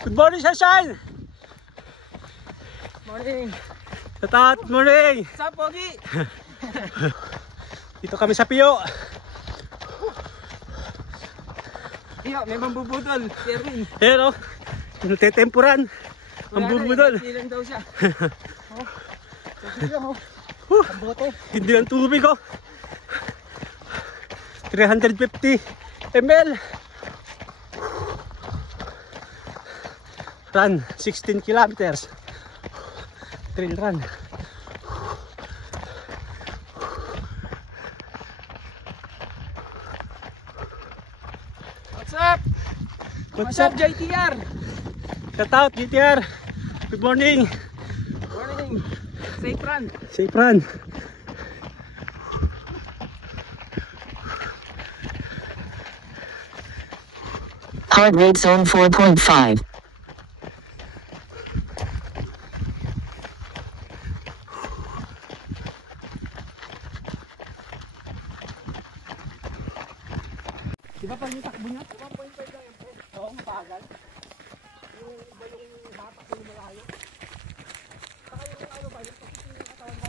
Good morning, Sunshine! Morning! Good morning! What's up, Pogi? Dito kami sa Pio. Iyo, may mambubudol. Erwin. Pero, nagtetempuran. Ang bubudol. Ilan daw siya. Oh. Tubig lang, oh. Ang bote. Hindi ang tubig, oh. 350 ml. Run, 16 kilometers. Trail run. What's up? What's up, JTR? Shout out, GTR. Good morning. Morning. Safe run. Safe run. Heart rate zone 4.5. Di ba pag yung takbo niya? 1.5 lang. Oo, mabagal. Yung iba yung hatak yung malayo. Saka yung ano ba, yung position yung katawan mo.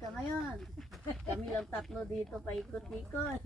Ka ngayon. Kami lang tatlo dito paikot-ikot.